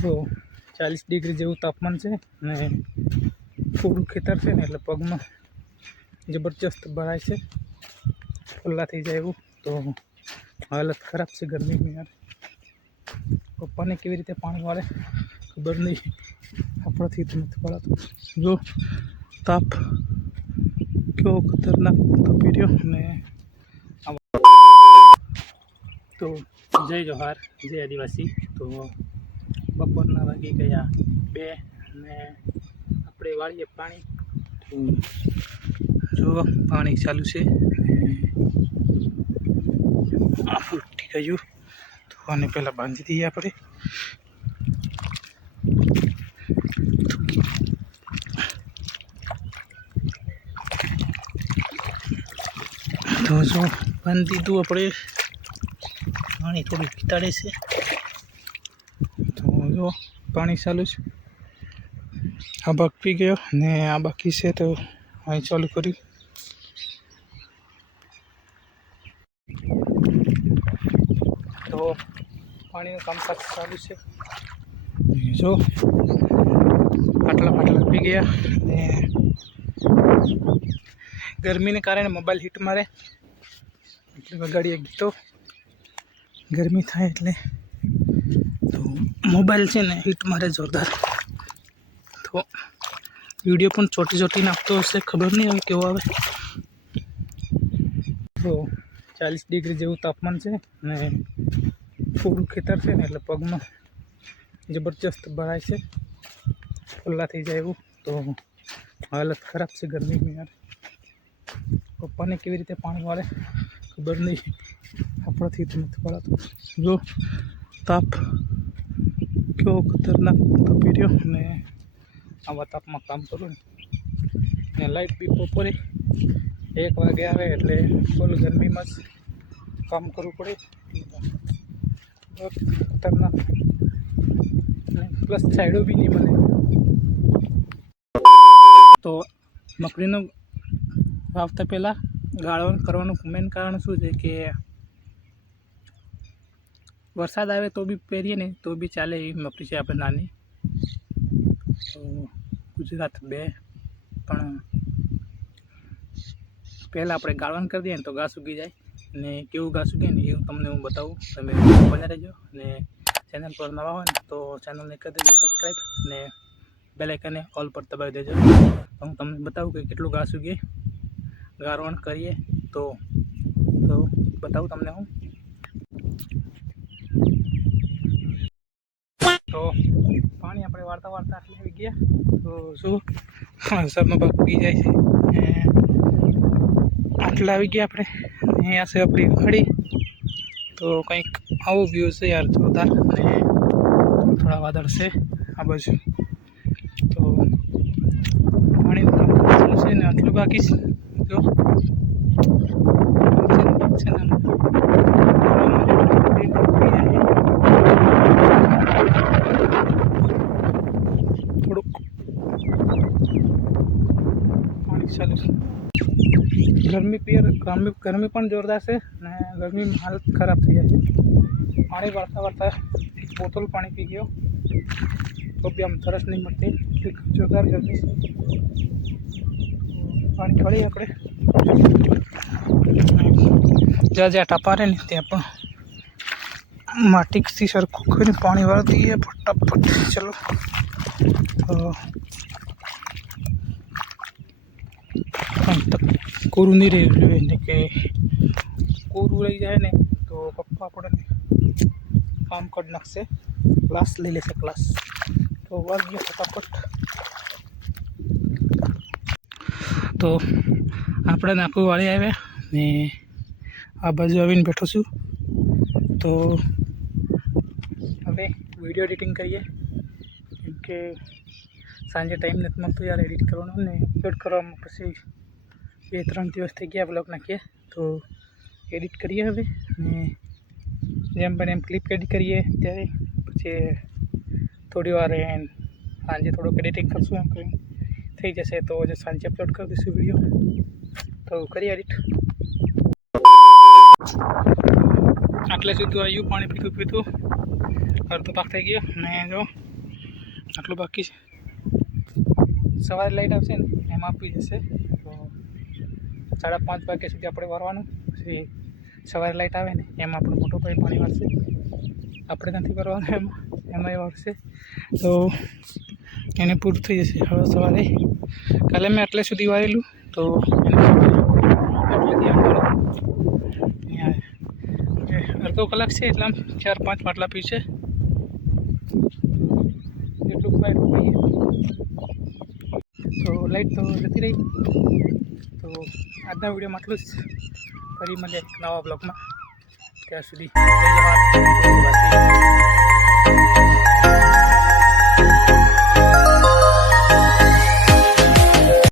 તો ચાલીસ ડિગ્રી જેવું તાપમાન છે ને થોડું ખેતર છે ને એટલે પગમાં જબરજસ્ત ભરાય છે. ખુલ્લા થઈ જાય એવું. તો હાલત ખરાબ છે ગરમીની યાર. પપ્પાને કેવી રીતે પાણી વાળે ખબર નહીં. આપણાથી તો નથી પડાતું જો તાપ કેવો ખતરનાક તપી રહ્યો ને તો જય જોહાર, જય આદિવાસી. તો બપોરના વાગી ગયા. બે ને આપણે વાળીએ પાણી. જો, પાણી ચાલુ છે. ફૂટી ગયું. આને પહેલાં બાંધી દઈએ આપણે. તો જો, બાંધી દીધું આપણે. પાણી થોડું પીતાડે છે. જો પાણી ચાલુ છે. આ ભાગ પી ગયો ને આ બાકી છે તો અહીં ચાલુ કર્યું તો પાણીનું કામકાજ ચાલુ છે. જો પાટલા પાટલા પી ગયા ને ગરમીને કારણે મોબાઈલ હીટ મારે. એટલે વગાડીએ ગીતો. ગરમી થાય એટલે તો મોબાઈલ છે ને હીટ મારે જોરદાર તો વીડિયો પણ ચોટી ચોટી નાખતો હશે ખબર નહીં હવે કેવો આવે તો ચાલીસ ડિગ્રી જેવું તાપમાન છે ને પૂરું ખેતર છે ને એટલે પગમાં જબરજસ્ત ભરાય છે ખુલ્લા થઈ જાય એવું તો હાલત ખરાબ છે ગરમીની યાર પપ્પાને કેવી રીતે પાણી વાળે ખબર નહીં આપણાથી તો નથી વળાતું જો તાપ કેવો ખતરનાક તપી રહ્યો ને આવા તાપમાં કામ કરું ને લાઈટ બી બપોરે એક વાગે આવે એટલે ફૂલ ગરમીમાં જ કામ કરવું પડે ખતરનાક પ્લસ છાંયડો બી નહીં મળે તો મકડીનો વાવતા પહેલાં ગાળવાનું કરવાનું મેન કારણ શું છે કે વરસાદ આવે તો બી પહેરીએ ને, તો બી ચાલે એવી મફરી છે આપણે નાની. તો ગુજરાત બે, પણ પહેલાં આપણે ગાળવાનું કરી દઈએ ને તો ઘાસ ઉગી જાય. ને કેવું ઘાસ ઉગે ને એવું તમને હું બતાવું. તમે બને રહેજો. અને ચેનલ પર નવા હોય ને તો ચેનલને કરી દેજો સબસ્ક્રાઈબ ને બેલ આઇકને ઓલ પર દબાવી દેજો. હું તમને બતાવું કે કેટલું ઘાસ ઉગે. ગાળવણ કરીએ તો તો બતાવું તમને હું તો પાણી આપણે વાળતા વાળતા આટલે આવી ગયા. તો શું? વરસાદનો ભાગ પી જાય છે. આટલા આવી ગયા આપણે. અહીંયા છે આપણી વાડી. તો કંઈક આવો વ્યૂ છે યાર જોરદાર. અને થોડા વાદળ છે. આ બાજુ તો પાણીનું કામ ચાલુ છે ને આટલું બાકી છે જો છે ને થોડુંક પાણી ચાલુ છે ગરમી પિયર ગરમી ગરમી પણ જોરદાર છે અને ગરમીમાં હાલત ખરાબ થઈ જાય છે પાણી વાળતા વાળતા એક બોટલ પાણી પી ગયો તો બી આમ તરસ નહીં મળતી એટલી જોરદાર ગરમી છે પાણી કાઢીએ આપણે જ્યાં જ્યાં ટાપા રહે ને ત્યાં પણ માટીથી સરખું કરીને પાણી વાળી દઈએ ફટાફટ ચલો તો પણ કોરું નહીં રહેવું ને કે કોરું રહી જાય ને તો પપ્પા આપણને કામ કરી નાખશે. ક્લાસ લઈ લેશે ક્લાસ તો વાગ્યો ફટાફટ. તો આપણે નાખું વાળી આવ્યા ને આ બાજુ આવીને બેઠો છું. તો હવે વીડિયો એડિટિંગ કરીએ. કેમ કે સાંજે ટાઈમ નથી મળતો યાર એડિટ કરવાનો ને અપલોડ કરવામાં પછી બે ત્રણ દિવસ થઈ ગયા બ્લોગ નાખીએ. તો એડિટ કરીએ હવે ને જેમ બને એમ ક્લિપ એડિટ કરીએ ત્યારે. પછી થોડી વાર સાંજે થોડુંક એડિટિંગ કરશું એમ કરીને. થઈ જશે તો આજે સાંજે અપલોડ કરી દઈશું વીડિયો તો કરીએ એડિટ આટલે સુધી આવ્યું પાણી પીતું પીતું અડધો પાક થઈ ગયો ને જો આટલું બાકી છે. સવારે લાઈટ આવશે ને, એમાં આપી જશે. સાડા પાંચ વાગ્યા સુધી આપણે વારવાનું. પછી સવારે લાઈટ આવે ને, એમાં આપણો મોટો ભાઈ પાણી વરસે આપણે નથી કરવાનું એમાં એમાં એ વરસે તો એને પૂરું થઈ જશે હવે સવારે. કાલે મેં આટલે સુધી વાળેલું તો અડધો કલાક છે, એટલા ચાર પાંચ માટલા પી છે. એટલું તો લાઈટ તો જતી રહી. તો આજના વિડીયોમાં આટલું જ. ફરી મળીએ નવા બ્લોગમાં. ત્યાં સુધી